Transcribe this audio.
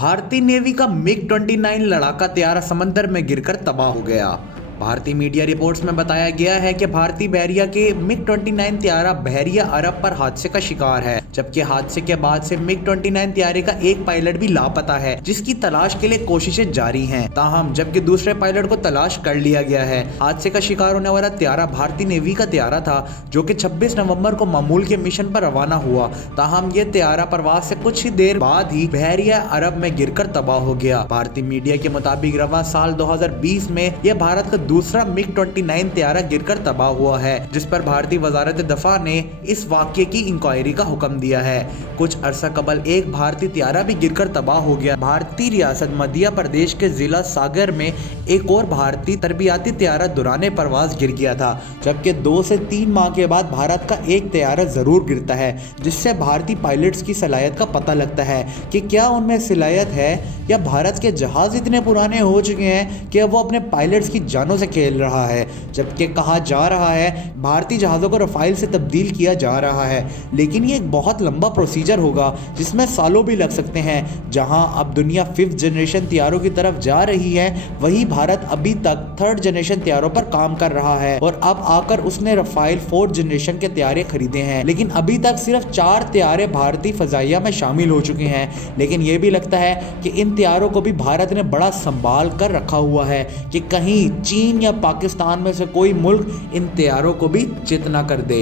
भारतीय नेवी का मिग-29 लड़ाका तैयारा समंदर में गिरकर तबाह हो गया। भारतीय मीडिया रिपोर्ट्स में बताया गया है कि भारतीय बहरिया के मिग-29 तैयारा बहरिया अरब पर हादसे का शिकार है, जबकि हादसे के बाद से मिग-29 तैयारे का एक पायलट भी लापता है, जिसकी तलाश के लिए कोशिशें जारी हैं। ताहम जबकि दूसरे पायलट को तलाश कर लिया गया है। हादसे का शिकार होने वाला तैयारा भारतीय नेवी का तैयारा था, जो कि 26 नवंबर को मामूल के मिशन पर रवाना हुआ। ताहम ये तैयारा परवाज से कुछ ही देर बाद ही बहरिया अरब में गिरकर तबाह हो गया। भारतीय मीडिया के मुताबिक रवा साल 2020 में यह भारत का दूसरा मिग-29 तैयारा गिरकर तबाह हुआ है, जिस पर भारतीय वजारत दफा ने इस वाकये की इंक्वायरी का हुक्म दिया है। कुछ अरसा कबल एक भारतीय तैयारा भी गिरकर तबाह हो गया। भारतीय रियासत मध्य प्रदेश के जिला सागर में एक और भारतीय तरबियाती तैयारा दौरान परवाज गिर गया था, जबकि 2 से 3 माह के बाद भारत का एक तैयारा जरूर गिरता है, जिससे भारतीय पायलट्स की सलाहियत का पता लगता है कि क्या उनमें सलाहियत है या भारत के जहाज इतने पुराने हो चुके हैं कि वो अपने पायलट्स की जानों से खेल रहा है। जबकि कहा जा रहा है भारतीय जहाज़ों को रफाइल से तब्दील किया जा रहा है, लेकिन ये एक बहुत लंबा प्रोसीजर होगा जिसमें सालों भी लग सकते हैं। जहां अब दुनिया 5th जनरेशन तैयारों की तरफ जा रही है, वहीं भारत अभी तक 3rd जनरेशन तैयारों पर काम कर रहा है और अब आकर उसने रफाइल 4th जनरेशन के तैयारे खरीदे हैं। लेकिन अभी तक सिर्फ 4 तैयारे भारतीय फजाइया में शामिल हो चुके हैं। लेकिन यह भी लगता है कि इन तैयारों को भी भारत ने बड़ा संभाल कर रखा हुआ है कि कहीं चीन या पाकिस्तान में से कोई मुल्क इन तैयारों को भी चित ना कर दे।